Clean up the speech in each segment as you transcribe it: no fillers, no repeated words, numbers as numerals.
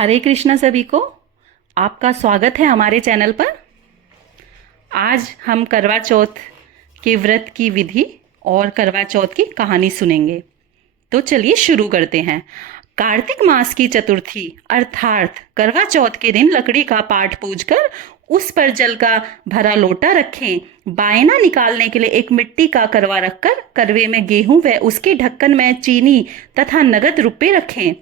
हरे कृष्णा सभी को। आपका स्वागत है हमारे चैनल पर। आज हम करवा चौथ के व्रत की विधि और करवा चौथ की कहानी सुनेंगे। तो चलिए शुरू करते हैं। कार्तिक मास की चतुर्थी अर्थात करवा चौथ के दिन लकड़ी का पाट पूजकर उस पर जल का भरा लोटा रखें। बायना निकालने के लिए एक मिट्टी का करवा रखकर करवे में गेहूं व उसके ढक्कन में चीनी तथा नगद रुपए रखें।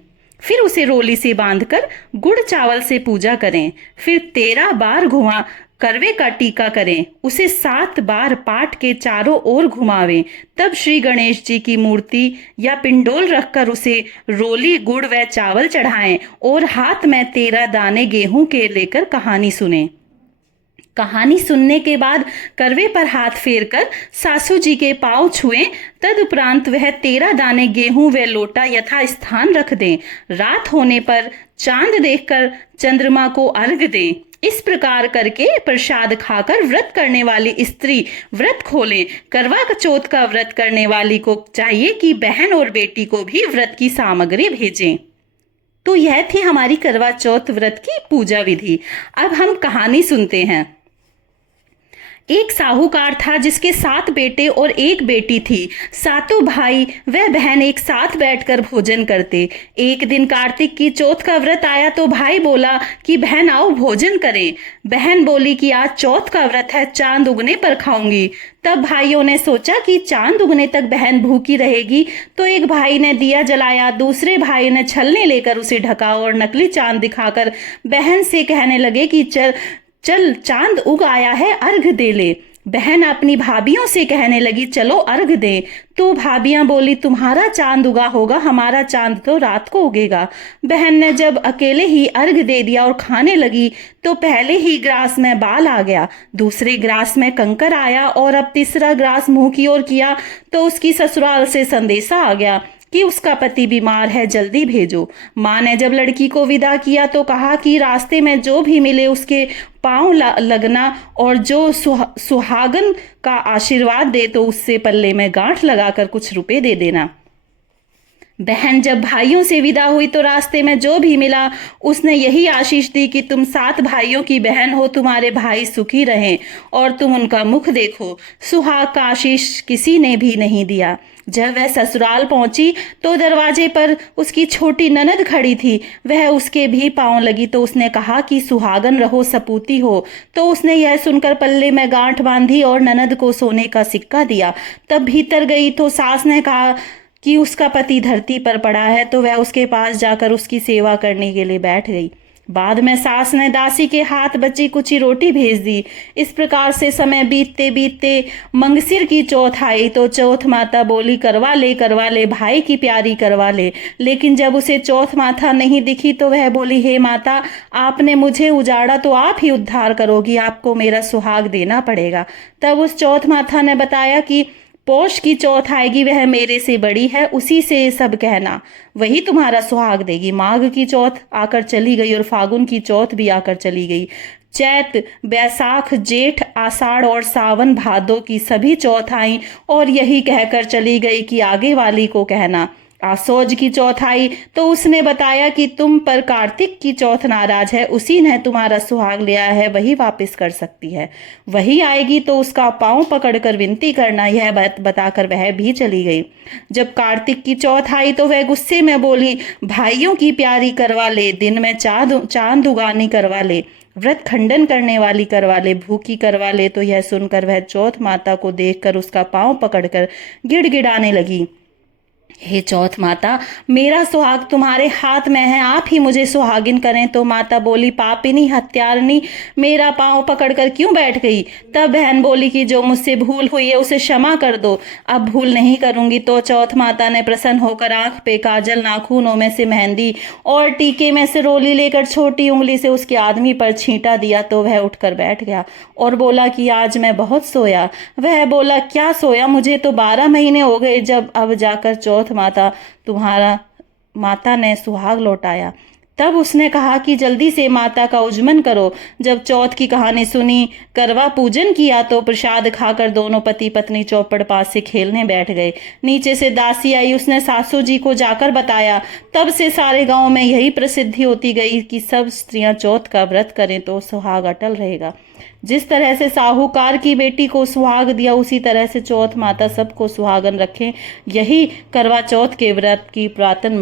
फिर उसे रोली से बांधकर गुड़ चावल से पूजा करें। फिर 13 बार घुमा करवे का टीका करें। उसे 7 बार पाट के चारों ओर घुमावें। तब श्री गणेश जी की मूर्ति या पिंडोल रखकर उसे रोली गुड़ व चावल चढ़ाएं और हाथ में 13 दाने गेहूं के लेकर कहानी सुने। कहानी सुनने के बाद करवे पर हाथ फेरकर सासू जी के पांव छुएं। तदुपरांत वह 13 दाने गेहूं व लोटा यथा स्थान रख दें। रात होने पर चांद देखकर चंद्रमा को अर्घ दें। इस प्रकार करके प्रसाद खाकर व्रत करने वाली स्त्री व्रत खोलें। करवा चौथ का व्रत करने वाली को चाहिए कि बहन और बेटी को भी व्रत की सामग्री भेजें। तो यह थी हमारी करवा चौथ व्रत की पूजा विधि। अब हम कहानी सुनते हैं। एक साहूकार था जिसके 7 बेटे और 1 बेटी थी। सातों भाई व बहन एक साथ बैठकर भोजन करते। एक दिन कार्तिक की चौथ का व्रत आया तो भाई बोला कि बहन आओ भोजन करें। बहन बोली कि आज चौथ का व्रत है, चांद उगने पर खाऊंगी। तब भाइयों ने सोचा कि चांद उगने तक बहन भूखी रहेगी, तो एक भाई ने दिया जलाया, दूसरे भाई ने छलनी लेकर उसे ढका और नकली चांद दिखाकर बहन से कहने लगे कि चल चल चांद उग आया है, अर्घ दे ले। बहन अपनी भाभियों से कहने लगी चलो अर्घ दे। तो भाभियां बोली तुम्हारा चांद उगा होगा, हमारा चांद तो रात को उगेगा। बहन ने जब अकेले ही अर्घ दे दिया और खाने लगी तो पहले ही ग्रास में बाल आ गया, दूसरे ग्रास में कंकर आया और अब तीसरा ग्रास मुंह की ओर किया तो उसकी ससुराल से संदेशा आ गया कि उसका पति बीमार है, जल्दी भेजो। माँ ने जब लड़की को विदा किया तो कहा कि रास्ते में जो भी मिले उसके पांव लगना और जो सुहागन का आशीर्वाद दे तो उससे पल्ले में गांठ लगाकर कुछ रुपए दे देना। बहन जब भाइयों से विदा हुई तो रास्ते में जो भी मिला उसने यही आशीष दी कि तुम 7 भाइयों की बहन हो, तुम्हारे भाई सुखी रहें और तुम उनका मुख देखो। सुहाग का आशीष किसी ने भी नहीं दिया। जब वह ससुराल पहुंची तो दरवाजे पर उसकी छोटी ननद खड़ी थी। वह उसके भी पांव लगी तो उसने कहा कि सुहागन रहो, सपूती हो। तो उसने यह सुनकर पल्ले में गांठ बांधी और ननद को सोने का सिक्का दिया। तब भीतर गई तो सास ने कहा कि उसका पति धरती पर पड़ा है, तो वह उसके पास जाकर उसकी सेवा करने के लिए बैठ गई। बाद में सास ने दासी के हाथ बची कुची रोटी भेज दी। इस प्रकार से समय बीतते बीतते मंगसिर की चौथ आई तो चौथ माता बोली करवा ले भाई की प्यारी करवा ले। लेकिन जब उसे चौथ माता नहीं दिखी तो वह बोली हे माता, आपने मुझे उजाड़ा तो आप ही उद्धार करोगी, आपको मेरा सुहाग देना पड़ेगा। तब उस चौथ माता ने बताया कि पौष की चौथ आएगी, वह मेरे से बड़ी है, उसी से सब कहना, वही तुम्हारा सुहाग देगी। माघ की चौथ आकर चली गई और फागुन की चौथ भी आकर चली गई। चैत, बैसाख, जेठ, आषाढ़ और सावन भादों की सभी चौथ आई और यही कहकर चली गई कि आगे वाली को कहना। आसौज की चौथ आई तो उसने बताया कि तुम पर कार्तिक की चौथ नाराज है, उसी ने तुम्हारा सुहाग लिया है, वही वापस कर सकती है, वही आएगी तो उसका पांव पकड़कर विनती करना। यह बात बताकर वह भी चली गई। जब कार्तिक की चौथ आई तो वह गुस्से में बोली भाइयों की प्यारी करवा ले, दिन में चांद उगानी करवा ले, व्रत खंडन करने वाली करवा ले, भूखी करवा ले। तो यह सुनकर वह चौथ माता को देखकर उसका पांव पकड़कर गिड़गिड़ाने लगी, हे चौथ माता, मेरा सुहाग तुम्हारे हाथ में है, आप ही मुझे सुहागिन करें। तो माता बोली पापिनी हत्यारनी, मेरा पांव पकड़कर क्यों बैठ गई। तब बहन बोली कि जो मुझसे भूल हुई है उसे क्षमा कर दो, अब भूल नहीं करूंगी। तो चौथ माता ने प्रसन्न होकर आंख पे काजल, नाखूनों में से मेहंदी और टीके में से रोली लेकर छोटी उंगली से उसके आदमी पर छींटा दिया तो वह उठकर बैठ गया और बोला कि आज मैं बहुत सोया। वह बोला क्या सोया, मुझे तो 12 महीने हो गए, जब अब जाकर चौथ माता ने सुहाग लौटाया। तब उसने कहा कि जल्दी से माता का उज्जमन करो। जब चौथ की कहानी सुनी, करवा पूजन किया तो प्रसाद खाकर दोनों पति पत्नी चौपड़ पास से खेलने बैठ गए। नीचे से दासी आई, उसने सासू जी को जाकर बताया। तब से सारे गांव में यही प्रसिद्धि होती गई कि सब स्त्रियां चौथ का व्रत करें तो सुहाग अटल रहेगा। जिस तरह से साहूकार की बेटी को सुहाग दिया, उसी तरह से चौथ माता सबको सुहागन रखें। यही करवा चौथ के व्रत की पुरातन